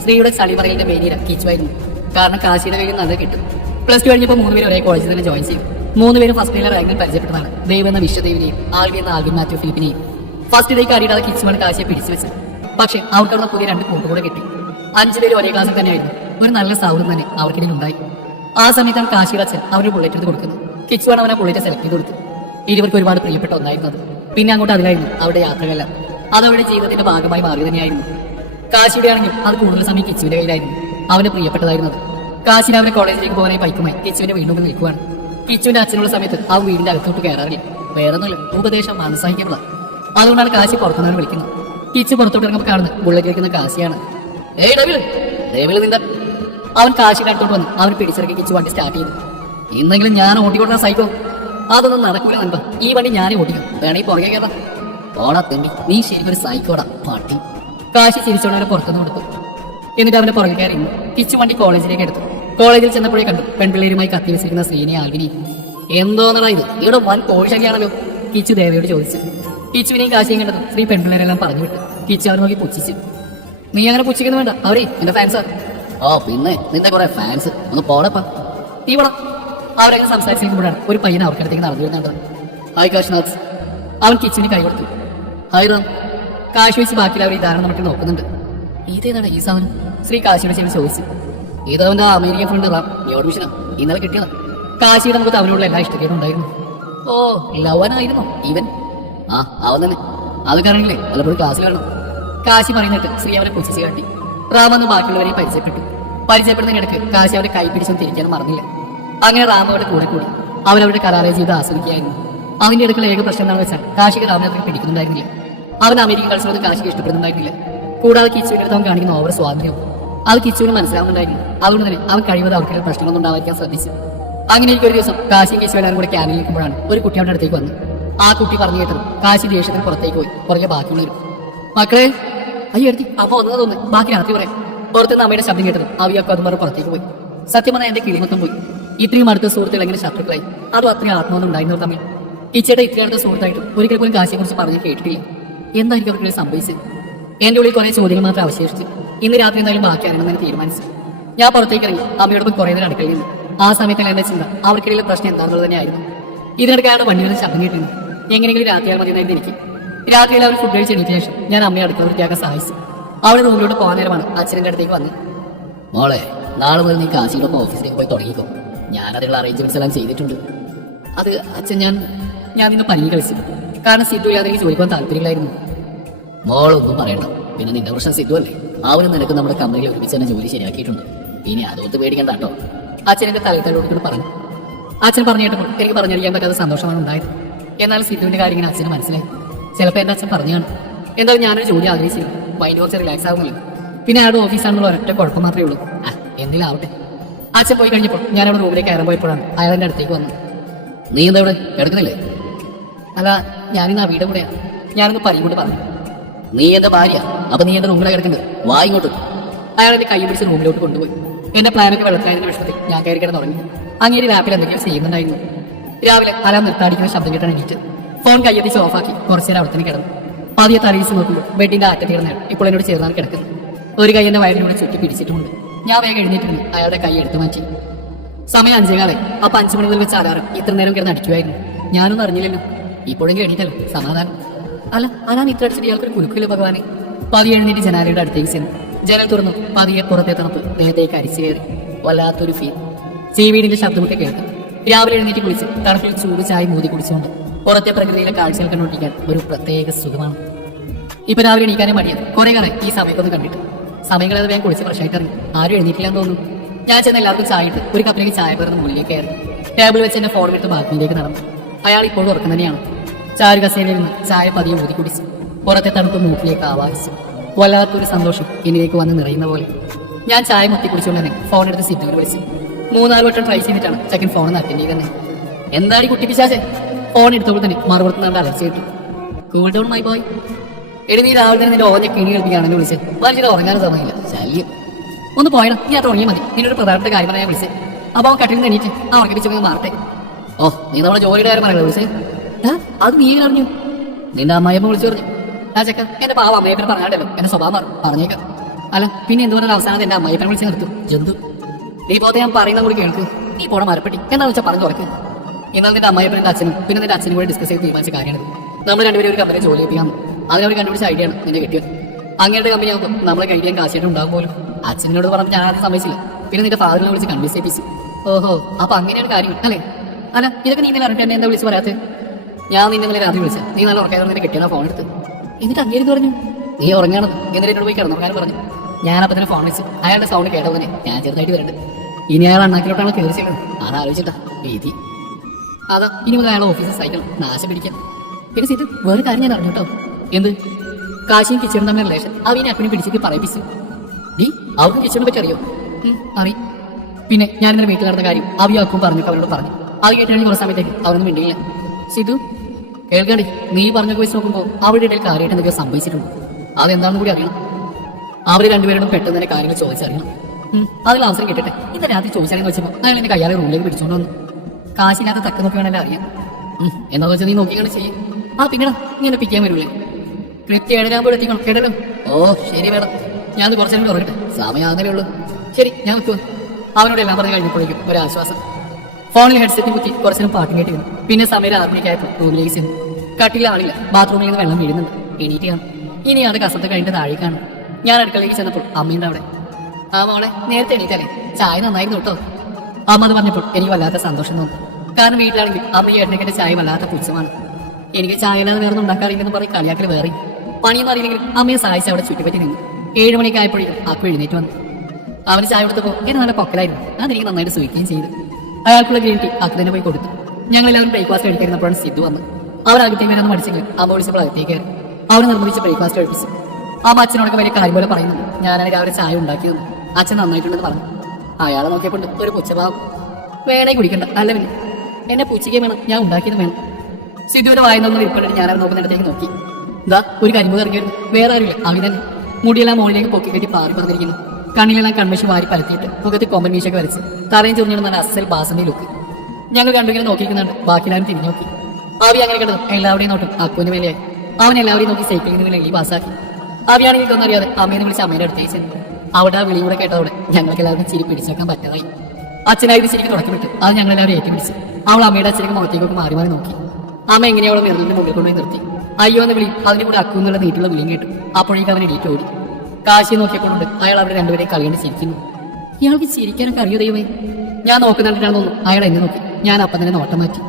ശ്രീയുടെ ചളിമറയിലെ മേനിയില കിച്ചുവായിരുന്നു. കാരണം കാശിയുടെ കയ്യിൽ നല്ല കിട്ടും. +2 കഴിഞ്ഞപ്പോൾ 3 പേരും ഒരേ കോളേജിൽ തന്നെ ജോയിൻ ചെയ്യും. 3 പേരും ഫസ്റ്റ് ഇയർ റാങ്കിൽ പരിചയപ്പെട്ടതാണ്. ദൈവം എന്ന വിശ്വദേവിനെയും ആൽവി എന്ന ആൽവിൻ മാത്യു ഫിലിപ്പിനെയും. ഫസ്റ്റ് ഡേക്ക് അടിയിടാതെ കിച്ചുവാണ് കാശിയെ പിടിച്ചു വെച്ചത്. പക്ഷെ അവർക്കവിടെ പുതിയ 2 കൂട്ടുകൂടെ കിട്ടി. 5 പേരും ഒരേ ക്ലാസ്സിൽ തന്നെയായിരുന്നു. ഒരു നല്ല സൗഹൃദം തന്നെ അവർക്കിടയിൽ ഉണ്ടായി. ആ സമയത്താണ് കാശിയുടെ അച്ഛൻ അവര് ബുള്ളറ്റ് എടുത്ത് കൊടുക്കുന്നത്. കിച്ചുവാണ് അവനെ ബുള്ളറ്റ് സെലക്ട് ചെയ്ത് കൊടുത്തു. ഇരുവർക്ക് ഒരുപാട് പ്രിയപ്പെട്ട ഒന്നായിരുന്നത്. പിന്നെ അങ്ങോട്ട് അതിലായിരുന്നു അവരുടെ യാത്രകളെല്ലാം. അത് അവരുടെ ജീവിതത്തിന്റെ ഭാഗമായി മാറി തന്നെയായിരുന്നു. കാശിയുടെ ആണെങ്കിൽ അത് കൂടുതൽ സമയം കിച്ചുവിന്റെ കയ്യിലായിരുന്നു. അവന് പ്രിയപ്പെട്ടതായിരുന്നത്. കാശിനെ അവരെ കോളേജിലേക്ക് പോകാനായി ബൈക്കുമായി കിച്ചുവിന്റെ വീണ്ടും നിൽക്കുവാണ്. കിച്ചുവിന്റെ അച്ഛനുള്ള സമയത്ത് അവൻ വീടിന്റെ അകത്തോട്ട് കയറാറില്ല. വേറൊന്നുമില്ല, ഉപദേശം മനസ്സായിക്കുള്ള. അതുകൊണ്ടാണ് കാശി പുറത്തുനിന്നാണ് വിളിക്കുന്നത്. കിച്ചു പുറത്തോട്ട് ഇറങ്ങുമ്പോൾ കാണുന്നത് ബുള്ളറ്റ് വെക്കുന്ന കാശിയാണ്. അവൻ കാശിയുടെ അടുത്തോട്ട് വന്ന് അവൻ പിടിച്ചിറക്കി കിച്ചു വണ്ടി സ്റ്റാർട്ട് ചെയ്തു. ഇന്നെങ്കിലും ഞാൻ ഓട്ടിക്കൊണ്ടാ സൈക്കോ. അതൊന്നും നടക്കൂല നൻപ. ഈ വണ്ടി ഞാനേ ഓട്ടിക്കും. വേണമെങ്കിൽ പുറകെ കയറാം. ഓടാ തെണ്ടി, നീ ശരിക്കും ഒരു സൈക്കോടാ പട്ടി. കാശി ചിരിച്ചോടെ പുറത്തുനിന്ന് കൊടുത്തു. എന്നിട്ട് അവന്റെ പുറകെ കയറി കിച്ചു വണ്ടി കോളേജിലേക്ക് എടുത്തു. കോളേജിൽ ചെന്നപ്പോഴേ കണ്ടു പെൺപിള്ളേരുമായി കത്തി വെച്ചിരിക്കുന്ന ശ്രീനെ ആൽവിനെയും. എന്തോന്നാ ഇത്, ഇവിടെ വൻ കോഴിശല്യാണല്ലോ, കിച്ചു ദേവയോട് ചോദിച്ചു. കിച്ചുവിനെയും കാശിയും കണ്ടതും ശ്രീ പെൺപിള്ളേരെല്ലാം പറഞ്ഞു വിട്ടു. കിച്ചു അവർ നോക്കി പുച്ഛിച്ചു. നീ അങ്ങനെ പുച്ഛിക്കുന്നു വേണ്ട, അവരെ എന്റെ ഫാൻസാ. ഓ പിന്നെ നിന്റെ കുറെ ഫാൻസ്, ഒന്ന് പോടപ്പാ. നീ പോടാ. അവരങ്ങനെ സംസാരിച്ചിരിക്കുമ്പോഴാണ് ഒരു പയ്യൻ അവർക്കടുത്തേക്ക് നടന്നു വരുന്നുണ്ട്. ഹായ് കാശ്നാഥ്. അവൻ കിച്ചുവിന് കൈ കൊടുത്തു. ഹായ് റാം. കാശി വെച്ച് ബാക്കിയുള്ളവർ ഇതാണ് നമുക്ക് നോക്കുന്നുണ്ട്. ഇതേതാണ് ഈ സാധനം? ശ്രീ കാശിയുടെ ചെവി ചോദിച്ചു. ഇത് അവന്റെ അമേരിക്കൻ ഫ്രണ്ട് റാം, ന്യൂ അഡ്മിഷനാ, ഇന്നലെ കിട്ടിയതാ. കാശിയുടെ മുഖത്ത് അവനോടുള്ള എല്ലാ ഇഷ്ടക്കേടുണ്ടായിരുന്നു. ഓ ലവനായിരുന്നു ഇവൻ. ആ അവൻ തന്നെ. അത് കാരണല്ലേ പലപ്പോഴും ക്ലാസ്സിൽ വരണം. കാശി പറയുന്നിട്ട് ശ്രീ അവനെ പുച്ഛിച്ച് കാട്ടി. റാം അന്ന് ബാക്കിയുള്ളവരെയും പരിചയപ്പെട്ടു. പരിചയപ്പെടുന്നതിനിടയ്ക്ക് കാശി അവരെ കൈ പിടിച്ചും തിരിക്കാനും മറന്നില്ല. അങ്ങനെ റാം അവരുടെ കൂടെ കൂടി അവരവരുടെ കലാലയ ജീവിതം ആസ്വദിക്കുകയായിരുന്നു. അതിന്റെ അടുക്കള ഏക പ്രശ്നം എന്താണെന്ന് വെച്ചാൽ കാശിക്ക് റാമിനെ അത്രയ്ക്ക് പിടിക്കുന്നുണ്ടായിരുന്നില്ല. അവൻ അമേരിക്കൻ കളിച്ചത് കാശിക്ക് ഇഷ്ടപ്പെടുന്നുണ്ടായിരുന്നില്ല. കൂടാതെ കിച്ചുവിന്റെ അടുത്ത് അവൻ കാണിക്കുന്ന ഓവർ സ്വാതന്ത്ര്യം അത് കിച്ചുവിന് മനസ്സിലാവുന്നുണ്ടായിരുന്നു. അതുകൊണ്ട് തന്നെ അവൻ കഴിവത് അവർക്കിടെ പ്രശ്നങ്ങളൊന്നും ഉണ്ടാവാതിരിക്കാൻ ശ്രദ്ധിച്ചു. അങ്ങനെ ഒരു ദിവസം കാശിയും കിച്ചു എല്ലാവരും കൂടെ ക്യാനിൽ നിൽക്കുമ്പോഴാണ് ഒരു കുട്ടി അവരുടെ അടുത്തേക്ക് വന്നു. ആ കുട്ടി പറഞ്ഞു കേട്ടത് കാശി ദേഷ്യത്തിന് പുറത്തേക്ക് പോയി. പുറകെ ബാക്കിയുള്ളവരും മക്കളെ അയ്യോ എടുത്തി അപ്പൊ ഒന്നു തോന്നുന്നു, ബാക്കി രാത്രി പറയാം. പുറത്തുനിന്ന് അമ്മയുടെ ശബ്ദം കേട്ടത് അവിയൊക്കെ അതും പറഞ്ഞ് പുറത്തേക്ക് പോയി. സത്യം പറഞ്ഞാൽ എന്റെ കിളിമൊത്തം പോയി. ഇത്രയും അടുത്ത സുഹൃത്തുക്കൾ എങ്ങനെ ശത്രുക്കളായി? അതും അത്രയും ആത്മാവൊന്നും ഉണ്ടായിരുന്നവർ തമ്മിൽ. കിച്ചയുടെ ഇത്രയും അടുത്ത സുഹൃത്തായിട്ടും ഒരിക്കൽ പോലും കാശിയെ കുറിച്ച് പറഞ്ഞു കേട്ടിട്ടില്ല. എന്തായിരിക്കും അവർക്ക് സംഭവിച്ചത്? എന്റെ ഉള്ളിൽ കുറെ ചോദ്യങ്ങൾ മാത്രം അവശേഷിച്ചു. ഇന്ന് രാത്രി എന്തായാലും ബാക്കി അറിയണമെന്ന് തീരുമാനിച്ചു. ഞാൻ പുറത്തേക്ക് ഇറങ്ങി അമ്മയോടൊപ്പം കുറേ നേരം അടുക്കളയിൽ നിന്ന്. ആ സമയത്ത് എന്റെ ചിന്ത അവർക്കിടയിലെ പ്രശ്നം എന്താണെന്നുള്ളത് തന്നെയായിരുന്നു. ഇതിനിടയ്ക്കാണ് വണ്ടിയുടെ ശബ്ദം കേട്ടിരുന്നു. എങ്ങനെയെങ്കിലും രാത്രിയാൽ മതിയെന്നായിരുന്നു എനിക്ക്. രാത്രിയിൽ അവർ ഫുഡ് കഴിച്ച് എണീറ്റ ശേഷം ഞാൻ അമ്മയെ അടുക്കള വൃത്തിയാക്കാൻ സഹായിച്ചു. അവളുടെ റൂമിലോട്ട് പോകാൻ നേരമാണ് അച്ഛൻ്റെ അടുത്തേക്ക് വന്നത്. മോളെ നാളെ മുതൽ നീ കാശിയോടൊപ്പം ഓഫീസിലേക്ക് പോയി തുടങ്ങിക്കോ. ഞാൻ അതിനുള്ള അറേഞ്ച്മെന്റ്സ് എല്ലാം ചെയ്തിട്ടുണ്ട്. അത് അച്ഛൻ ഞാൻ ഇന്ന് പനി കളിച്ചു. കാരണം സിദ്ധു ഇല്ലാതെ എനിക്ക് ചോദിക്കാൻ താല്പര്യമില്ലായിരുന്നു. മോളൊന്നും പറയണ്ട. പിന്നെ നിന്റെ പ്രശ്നം സിദ്ധു അല്ലേ? അവനും നിനക്ക് നമ്മുടെ കമ്പനിയിൽ ഒരുമിച്ച് തന്നെ ജോലി ശരിയാക്കിയിട്ടുണ്ട്. ഇനി അതൊത്ത് പേടിക്കണ്ട കേട്ടോ. അച്ഛൻ എന്റെ തലത്തോട് പറഞ്ഞു. അച്ഛൻ പറഞ്ഞു കേട്ടപ്പോൾ എനിക്ക് പറഞ്ഞറിയാൻ പറ്റാത്ത സന്തോഷമാണ് ഉണ്ടായത്. എന്നാൽ സിദ്ധുവിന്റെ കാര്യം ഇങ്ങനെ അച്ഛന് മനസ്സിലായി. ചിലപ്പോൾ എന്റെ അച്ഛൻ പറഞ്ഞു കാണും. എന്തായാലും ഞാനൊരു ജോലി ആഗ്രഹിച്ചിരുന്നു. മൈൻഡ് കുറച്ച് റിലാക്സ് ആകുമല്ലോ. പിന്നെ അയാളുടെ ഓഫീസാണെന്നുള്ള ഒരൊറ്റ കുഴപ്പം മാത്രമേ ഉള്ളൂ. എന്തെങ്കിലും ആവട്ടെ. അച്ഛൻ പോയി കഴിഞ്ഞപ്പോൾ ഞാൻ അവിടെ റൂമിലേക്ക് കയറാൻ പോയപ്പോഴാണ് അയാൾ എന്റെ അടുത്തേക്ക് വന്നത്. നീ എന്താ ഇവിടെ കിടക്കുന്നില്ലേ? അല്ല, ഞാനിന്ന് ആ വീട് കൂടെയാണ്. ഞാനൊന്ന് പനി കൊണ്ട് പറഞ്ഞു. നീ എന്റെ ഭാര്യ, അപ്പൊ നീ എന്റെ റൂമിലാണ് കിടക്കുന്നത്, വാ ഇങ്ങോട്ട്. അയാൾ എന്റെ കൈ പിടിച്ച് റൂമിലോട്ട് കൊണ്ടുപോയി. എന്റെ പ്ലാനൊക്കെ വെള്ളത്തിലായതിന്റെ വിഷമത്തിൽ ഞാൻ കയറി കിടന്ന് തുടങ്ങി. അങ്ങേര് ലാപ്പിൽ എന്തെങ്കിലും ചെയ്യുന്നുണ്ടായിരുന്നു. രാവിലെ അലാം നിർത്താടിക്കുന്ന ശബ്ദം കേട്ടാണ് എണീറ്റ് ഫോൺ കയ്യെത്തിച്ച് ഓഫാക്കി കുറച്ചു നേരം അവിടെ തന്നെ കിടന്നു. പതിയെ തലവീസ് നോക്കുമ്പോൾ ബെഡിന്റെ അറ്റത്ത് കിടന്നാണ് ഇപ്പോൾ എന്നോട് ചേർന്നാണ് കിടക്കുന്നത്. ഒരു കൈ എന്റെ വയറിലൂടെ ചുറ്റി പിടിച്ചിട്ടുമുണ്ട്. ഞാൻ വേഗം എഴുന്നേറ്റിരുന്നു അയാളുടെ കൈ എടുത്തു മാറ്റി. സമയം 5:15. അപ്പൊ 5 മണി മുതൽ വെച്ച് അലാറം ഇത്ര നേരം കിടന്ന് അടിക്കുമായിരുന്നു. ഞാനൊന്നും അറിഞ്ഞില്ലല്ലോ. ഇപ്പോഴെങ്കിലും എണീറ്റല്ലോ, സമാധാനം. അല്ല അലാം ഇത്ര അടിച്ചിട്ട് ഇയാൾക്കൊരു കുലുക്കില്ല ഭഗവാനെ. പതിയെ എഴുന്നേറ്റ് ജനാലയുടെ അടുത്തേക്ക് ചെന്നു. ജനൽ തുറന്നു. പതിയെ പുറത്തെ തണുപ്പ് ദേഹത്തേക്ക് അരിച്ചു കയറി. വല്ലാത്തൊരു ഫീൽ. ചീവീടിന്റെ ശബ്ദമൊക്കെ കേൾക്കും. രാവിലെ എഴുന്നേറ്റ് കുളിച്ച് തണുപ്പിൽ ചൂട് ചായ മൂതി കുടിച്ചുകൊണ്ട് പുറത്തെ പ്രകൃതിയിലെ കാഴ്ചകൾ കണ്ടുകൊണ്ടിരിക്കാൻ ഒരു പ്രത്യേക സുഖമാണ്. ഇപ്പൊ രാവിലെ എണീക്കാനേ മടിയത്. കുറെ കാലം ഈ സമയത്തൊന്നും കണ്ടിട്ട്. സമയങ്ങളത് വേഗം കുളിച്ച് ഫ്രഷായിട്ട് ഇറങ്ങി. ആരും എഴുന്നേറ്റില്ലാന്ന് തോന്നുന്നു. ഞാൻ ചെന്ന് എല്ലാവർക്കും ചായ ഇട്ട് ഒരു കപ്പിലേക്ക് ചായ പേർന്ന് മുകളിലേക്ക് കയറി. ടേബിൾ വെച്ച് എന്റെ ഫോൺ എടുത്ത് ബാത്റൂമിലേക്ക് നടന്നു. അയാൾ ഇപ്പോഴും ഉറക്കം തന്നെയാണ്. ചാരു കസേരയിൽ നിന്ന് ചായ പതിയെ ഊതി കുടിച്ചു. പുറത്തെ തണുപ്പ് മൂക്കിലേക്ക് ആവാഹിച്ചു. വല്ലാത്തൊരു സന്തോഷം എന്നിലേക്ക് വന്ന് നിറയുന്ന പോലെ. ഞാൻ ചായ മുത്തി കുടിച്ചുകൊണ്ട് തന്നെ ഫോൺ എടുത്ത് സിദ്ധുവിൽ വിളിച്ചു. 3-4 വട്ടം ട്രൈ ചെയ്തിട്ടാണ് ചെക്കൻ ഫോൺ അറ്റൻഡ് ചെയ്തത്. എന്താടി കുട്ടിപ്പിശാചേ? ഫോൺ എടുത്തോളം തന്നെ മറുപുറത്ത് നമ്മുടെ അലർച്ച കിട്ടി. Cool down my boy. എടി നീ രാവിലെ തന്നെ നിന്റെ ഓഞ്ഞ കിണി കളിപ്പിക്കുകയാണെന്ന് വിളിച്ചത്. വലിയ ഉറങ്ങാനും സമയമില്ല. ശല്യം. ഒന്ന് പോയണം, നീ അത് ഉറങ്ങിയാൽ മതി. നിന്നൊരു പ്രധാനപ്പെട്ട കാര്യമാണ് ഞാൻ വിളിച്ചത്. അപ്പൊ അവൻ കട്ടിൽ നിന്ന് എണീറ്റ് ആ ഉറക്കിപ്പിച്ചൊക്കെ മാറട്ടെ. ഓ നീ നമ്മളെ ജോലിയുടെ കാര്യം പറയണോ വിളിച്ചേ? അത് നീ അറിഞ്ഞു? നിന്റെ അമ്മായിയമ്മ വിളിച്ചു പറഞ്ഞു. ആ ചെക്ക എന്റെ പാവ അമ്മയപ്പനെ പറഞ്ഞാണ്ടല്ലോ എന്റെ സ്വഭാവം പറഞ്ഞേക്കാം. അല്ല പിന്നെ എന്തുകൊണ്ടാണ് അവസാനത്ത് എന്റെ അമ്മായിപ്പനെ വിളിച്ച് നിർത്തും ജന്തു? നീ പോത്തെ ഞാൻ പറയുന്ന കൂടി കേൾക്കും. നീ പോണ മരപ്പെട്ടി എന്താണെന്ന് വെച്ചാൽ പറഞ്ഞു തുറക്ക്. എന്നാൽ നിന്റെ അമ്മായിപ്പൻ്റെ അച്ഛനും പിന്നെ നിന്റെ അച്ഛനും കൂടെ ഡിസ്കസ് ചെയ്ത് തീരുമാനിച്ച കാര്യമാണ്. നമ്മൾ രണ്ടുപേരും ഒരു കമ്പനി ജോലി ചെയ്യിപ്പിക്കാം. അതിനവർ കണ്ടുപിടിച്ച ഐഡിയ ആണ് നിന്റെ കിട്ടിയത്. അങ്ങയുടെ കമ്പനി ആകുമ്പോൾ നമ്മളെ കഴിക്കാൻ കാശായിട്ട് ഉണ്ടാകും പോലും. അച്ഛനോട് പറഞ്ഞപ്പോൾ ഞാൻ ആദ്യം സമ്മതിച്ചില്ല. പിന്നെ നിന്റെ ഫാദറിനെ വിളിച്ച് കൺവിൻസ് ചെയ്യിപ്പിച്ചു. ഓഹോ അപ്പൊ അങ്ങനെയാണ് കാര്യം അല്ലേ? അല്ല ഇതൊക്കെ നീ ഇന്നലെ അറിഞ്ഞിട്ട് എന്നെ എന്താ വിളിച്ച് പറയാത്തത്? ഞാൻ നിന്നെ ഇന്നലെ രാത്രി വിളിച്ച നീ നല്ല ഉറക്കാതെ നിന്നെ കിട്ടിയ ഫോൺ എടുത്ത്. എന്നിട്ട് അങ്ങേര് പറഞ്ഞു നീ ഉറങ്ങാണെന്ന്. എന്നിട്ട് എന്നോട് പോയി കിടന്നുറങ്ങാനും പറഞ്ഞു. ഞാനപ്പോൾ തന്നെ ഫോൺ വെച്ച് അയാളുടെ സൗണ്ട് കേട്ടപ്പോൾ തന്നെ ഞാൻ ചെറുതായിട്ട് വരുന്നുണ്ട്. ഇനി അയാൾ അണ്ണാക്കിലോട്ടാണ് കയറി ചെയ്യുന്നത്. അതാലോചിച്ചിട്ടാ വീതി. അതാ ഇനി മുതൽ അയാളെ ഓഫീസിൽ സൈക്കിൾ നാശം പിടിക്കാം. പിന്നെ സീറ്റ് വേറെ കാര്യം ഞാൻ അറിഞ്ഞു കേട്ടോ. എന്ത്? കാശിയും കിച്ചണും തമ്മിൽ റിലേഷൻ അവനെ അപ്പനെ പിടിച്ചിട്ട് പറയിപ്പിച്ചു. നീ അവർക്ക് കിച്ചണിനെ പറ്റി അറിയോ? അറിയും. പിന്നെ ഞാൻ ഇന്നലെ വീട്ടിൽ നടന്ന കാര്യം അവിയാക്കും പറഞ്ഞു അവരോട് പറഞ്ഞു. അത് കേട്ടാണെങ്കിൽ കുറേ സമയത്തേക്ക് അവരൊന്നും മിണ്ടിയില്ല. സിധു കേൾക്കണ്ടേ, നീ പറഞ്ഞൊക്കെ വെച്ച് നോക്കുമ്പോൾ അവരുടെ ഇടയിൽ കാര്യമായിട്ട് എന്തൊക്കെയോ സംഭവിച്ചിട്ടുണ്ട്. അതെന്താണെന്ന് കൂടി അറിയണം. അവർ രണ്ടുപേരോടും പെട്ടെന്ന് തന്നെ കാര്യങ്ങൾ ചോദിച്ചറിയണം. അതിൽ അവസരം കിട്ടട്ടെ. ഇന്ന് രാത്രി ചോദിച്ചറിയെന്ന് വെച്ചപ്പോൾ അയാൾ എന്റെ കയ്യാലെ റൂമിലേക്ക് പിടിച്ചോണ്ട് വന്നു. കാശില്ലാത്ത തക്ക നോക്കി വേണമെല്ലാം അറിയാം. എന്താന്ന് വെച്ചാൽ നീ നോക്കിയാണ് ചെയ്യും. പിന്നെടാ നീ എന്നെ പിക്കാൻ വരൂലേ? കൃത്യം 7:00 എത്തിക്കണം കേട്ടല്ലോ. ഓ ശരി വേണം. ഞാൻ കുറച്ചു നേരം ഉറങ്ങട്ടെ. സമയം അങ്ങനെ ഉള്ളൂ. ശരി ഞാൻ വെക്കുക. അവനോട് എല്ലാം പറഞ്ഞു കഴിഞ്ഞപ്പോഴേക്കും ഒരാശ്വാസം. ഫോണിൽ ഹെഡ്സെറ്റ് കുത്തി കുറച്ചേരം പാട്ടും കേട്ടി വന്നു. പിന്നെ സമയം 6 മണിക്കായപ്പോൾ റൂമിലേക്ക് ചെന്നു. കട്ടിലെ ആളില്ല. ബാത്റൂമിൽ നിന്ന് വെള്ളം വീഴുന്നുണ്ട്. എണീറ്റാണ്. ഇനി അത് കസത്ത് കഴിഞ്ഞിട്ട് താഴേക്കാണ്. ഞാൻ അടുക്കളയിലേക്ക് ചെന്നപ്പോൾ അമ്മയുണ്ട് അവിടെ. മോളെ നേരത്തെ എണീറ്റാലേ ചായ നന്നായിരുന്നു കേട്ടോ. അമ്മ അത് പറഞ്ഞപ്പോൾ എനിക്ക് വല്ലാത്ത സന്തോഷം തോന്നി. കാരണം വീട്ടിലാണെങ്കിൽ അമ്മ ഏട്ടനൊക്കെ ചായ വല്ലാത്ത പുച്ഛമാണ്. എനിക്ക് ചായ അല്ലാതെ വേറെ ഉണ്ടാക്കാറില്ലെന്ന് പറയും കളിയാക്കൽ വേറെ. പണിയൊന്നും അറിയില്ലെങ്കിൽ അമ്മയെ സഹായിച്ച് അവിടെ ചുറ്റിപ്പറ്റി നിന്നു. 7 മണിക്ക് ആയപ്പോഴേക്കും അപ്പ എഴുന്നേറ്റ് വന്നു. അവന് ചായ കൊടുത്തപ്പോൾ എന്നെ നല്ല പൊക്കലായിരുന്നു. അതെനിക്ക് നന്നായിട്ട് സുഖിക്കുകയും ചെയ്തു. അയാൾക്കുള്ള ഗ്രീൻ ടീ അക്ക് തന്നെ പോയി കൊടുത്തു. ഞങ്ങളെല്ലാവരും ബ്രേക്ക്ഫാസ്റ്റ് കഴിക്കായിരുന്നപ്പോഴാണ് സിദ്ധു വന്ന്. അവർ അകത്തേക്ക് വരാൻ മടിച്ചെങ്കിലും അമ്മ വിളിച്ചപ്പോൾ അകത്തേക്ക് കയറി. അവർ നിർബന്ധിച്ച് ബ്രേക്ക്ഫാസ്റ്റ് കഴിപ്പിച്ചു. അമ്മ അച്ഛനോടൊക്കെ വലിയ കാര്യം പോലെ പറയുന്നുണ്ട്. ഞാനാണ് രാവിലെ ചായ ഉണ്ടാക്കിയത്. അച്ഛൻ നന്നായിട്ടുണ്ടെന്ന് പറഞ്ഞു. അയാളെ നോക്കിയപ്പോൾ ഒരു പുച്ഛഭാവം. വേണേ കുടിക്കണ്ട അല്ല പിന്നെ എന്നെ പൂച്ചയ്ക്ക് വേണം, ഞാൻ ഉണ്ടാക്കിയത് വേണം. സിദ്ധുവിന്റെ വായനൊന്നും ഇരിപ്പുണ്ടെങ്കിൽ ഞാനത് നോക്കുന്നിടത്തേക്ക് നോക്കി. എന്താ ഒരു കരിമ്പ് ഇറങ്ങിയിരുന്നു. വേറെ ആരുമില്ല. അവൻ തന്നെ മുടിയെല്ലാം മുകളിലേക്ക് പൊക്കി കെട്ടി പാറി പറഞ്ഞിരിക്കുന്നു. കണ്ണിലെല്ലാം കൺമശി വാരി പരത്തിയിട്ട് മുഖത്ത് കൊമ്പൻ മീശൊക്കെ വരച്ച് തറയും ചൊറിഞ്ഞിടുന്ന നല്ല അസൽ ബാസന്റെ ലുക്ക്. ഞങ്ങൾ രണ്ടുപേരും നോക്കിയിരിക്കുന്നുണ്ട്. ബാക്കിയെല്ലാവരും തിരിഞ്ഞു നോക്കി. ആവി അങ്ങനെ കിടന്നു എല്ലാവരുടെയും നോട്ടും അക്കുവിന്റെ മേലെയായി. അവൻ എല്ലാവരെയും നോക്കി സൈക്കിളിൽ നിന്ന് എഴുതി പാസ്സാക്കി. ആവിയാണെങ്കിൽ ഒന്നറിയാതെ അമ്മേനെ വിളിച്ച് അമ്മേനെ അടുത്തേക്ക് ചെന്നു. അവിടെ ആ വിളിയും കൂടെ കേട്ടതോടെ ഞങ്ങൾക്ക് എല്ലാവർക്കും ചിരി പിടിച്ചേക്കാൻ പറ്റാതായി. അച്ഛനായിട്ട് ശരിക്കും തുടക്കി വിട്ടു. അത് ഞങ്ങളെല്ലാവരും ഏറ്റുപിടിച്ചു. അവൾ അമ്മയുടെ അച്ഛനൊക്കെ മുഖത്തേക്കൊക്കെ മാറി മാറി നോക്കി. അമ്മ എങ്ങനെയാവളെ മിറലിന്റെ മുമ്പിൽ കൊണ്ടുപോയി നിർത്തി. അയ്യോ എന്ന് വിളി അതിന്റെ കൂടെ അക്കുന്നുള്ള നീട്ടുള്ള വിളിയും കേട്ടു. അപ്പോഴേക്കും അവൻ എണീറ്റ് ഓടി. കാശിയെ നോക്കിയപ്പോഴുണ്ട് അയാൾ അവിടെ രണ്ടുപേരെയും കളികൊണ്ട് ചിരിക്കുന്നു. ഇയാൾക്ക് ചിരിക്കാനൊക്കെ അറിയോ ദൈവമേ? ഞാൻ നോക്കുന്നുണ്ടാണെന്ന് തോന്നുന്നു. അയാൾ എന്നെ നോക്കി. ഞാൻ അപ്പം തന്നെ നോട്ടം മാറ്റി.